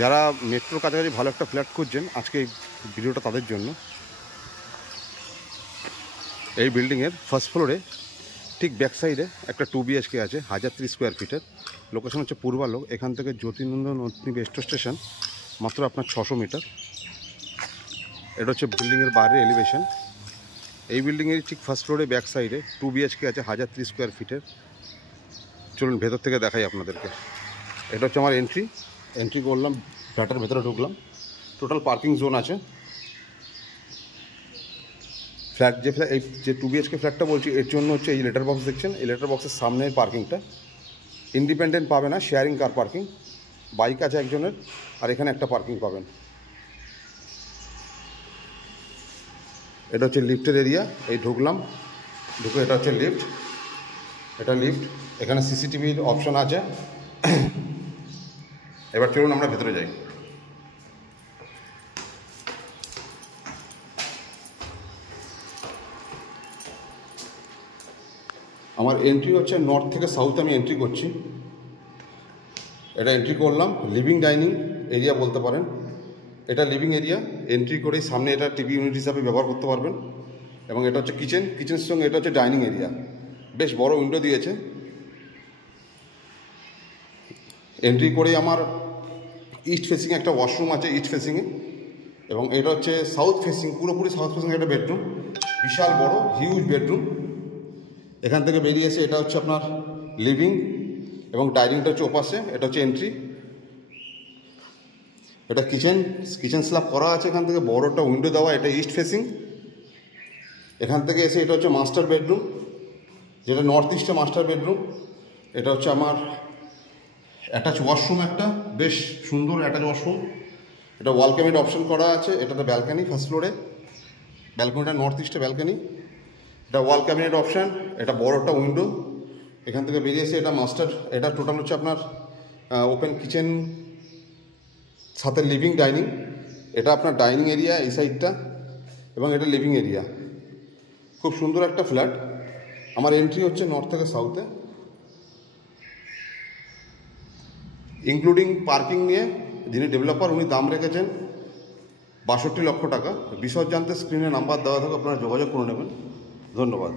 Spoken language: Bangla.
যারা মেট্রোর কাছাকাছি ভালো একটা ফ্ল্যাট খুঁজছেন, আজকে এই ভিডিওটা তাদের জন্য। এই বিল্ডিংয়ের ফার্স্ট ফ্লোরে ঠিক ব্যাক সাইডে একটা 2 BHK আছে, 1030 স্কোয়ার ফিটের। লোকেশন হচ্ছে পূর্বালোক। এখান থেকে জ্যোতির্নন্দন মেট্রো স্টেশন মাত্র আপনার 600 মিটার। এটা হচ্ছে বিল্ডিংয়ের বাইরের এলিভেশন। এই বিল্ডিংয়ের ঠিক ফার্স্ট ফ্লোরে ব্যাক সাইডে 2 BHK আছে, 1030 স্কোয়ার ফিটের। চলুন ভেতর থেকে দেখাই আপনাদেরকে। এটা হচ্ছে আমার এন্ট্রি করলাম, ফ্ল্যাটের ভেতরে ঢুকলাম। টোটাল পার্কিং জোন আছে। ফ্ল্যাট এই যে 2 BHK ফ্ল্যাটটা বলছি, এর জন্য হচ্ছে এই লেটার বক্স দেখছেন, এই লেটার বক্সের সামনের পার্কিংটা ইন্ডিপেন্ডেন্ট পাবে না, শেয়ারিং কার পার্কিং। বাইক আছে একজনের, আর এখানে একটা পার্কিং পাবেন। এটা হচ্ছে লিফটের এরিয়া। এই ঢুকে এটা হচ্ছে লিফট। এটা লিফট, এখানে সিসিটিভির অপশন আছে। এবার চলুন আমরা ভেতরে যাই। আমার এন্ট্রি হচ্ছে নর্থ থেকে সাউথ, আমি এন্ট্রি করছি। এটা এন্ট্রি করলাম, লিভিং ডাইনিং এরিয়া বলতে পারেন। এটা লিভিং এরিয়া। এন্ট্রি করেই সামনে এটা টিভি ইউনিট হিসাবে ব্যবহার করতে পারবেন। এবং এটা হচ্ছে কিচেনের সঙ্গে এটা হচ্ছে ডাইনিং এরিয়া। বেশ বড় উইন্ডো দিয়েছে। এন্ট্রি করেই আমার ইস্ট ফেসিং একটা ওয়াশরুম আছে, ইস্ট ফেসিংয়ে। এবং এটা হচ্ছে সাউথ ফেসিং, পুরোপুরি সাউথ ফেসিং একটা বেডরুম, বিশাল বড় হিউজ বেডরুম। এখান থেকে বেরিয়ে এসে এটা হচ্ছে আপনার লিভিং, এবং ডাইনিংটা হচ্ছে ওপাশে। এটা হচ্ছে এন্ট্রি। এটা কিচেন স্ল্যাব করা আছে। এখান থেকে বড় একটা উইন্ডো দেওয়া, এটা ইস্ট ফেসিং। এখান থেকে এসে এটা হচ্ছে মাস্টার বেডরুম, যেটা নর্থ ইস্টে মাস্টার বেডরুম। এটা হচ্ছে আমার অ্যাটাচ ওয়াশরুম, একটা বেশ সুন্দর অ্যাটাচ ওয়াশরুম। এটা ওয়াল ক্যাবিনেট অপশন করা আছে। এটাতে ব্যালকানি ফার্স্ট ফ্লোরে, ব্যালকনিটা নর্থ ইস্টে ব্যালকানি। এটা ওয়াল ক্যাবিনেট অপশান। এটা বড় একটা উইন্ডো। এখান থেকে বেরিয়ে এসে এটা মাস্টার। এটা টোটাল হচ্ছে আপনার ওপেন কিচেন, সাথে লিভিং ডাইনিং। এটা আপনার ডাইনিং এরিয়া এই সাইডটা, এবং এটা লিভিং এরিয়া। খুব সুন্দর একটা ফ্ল্যাট। আমার এন্ট্রি হচ্ছে নর্থ থেকে সাউথে, ইনক্লুডিং পার্কিং নিয়ে। যিনি ডেভেলপার উনি দাম রেখেছেন 62 লক্ষ টাকা। বিশদ জানতে স্ক্রিনে নাম্বার দেওয়া থাকে, আপনারা যোগাযোগ করে নেবেন। ধন্যবাদ।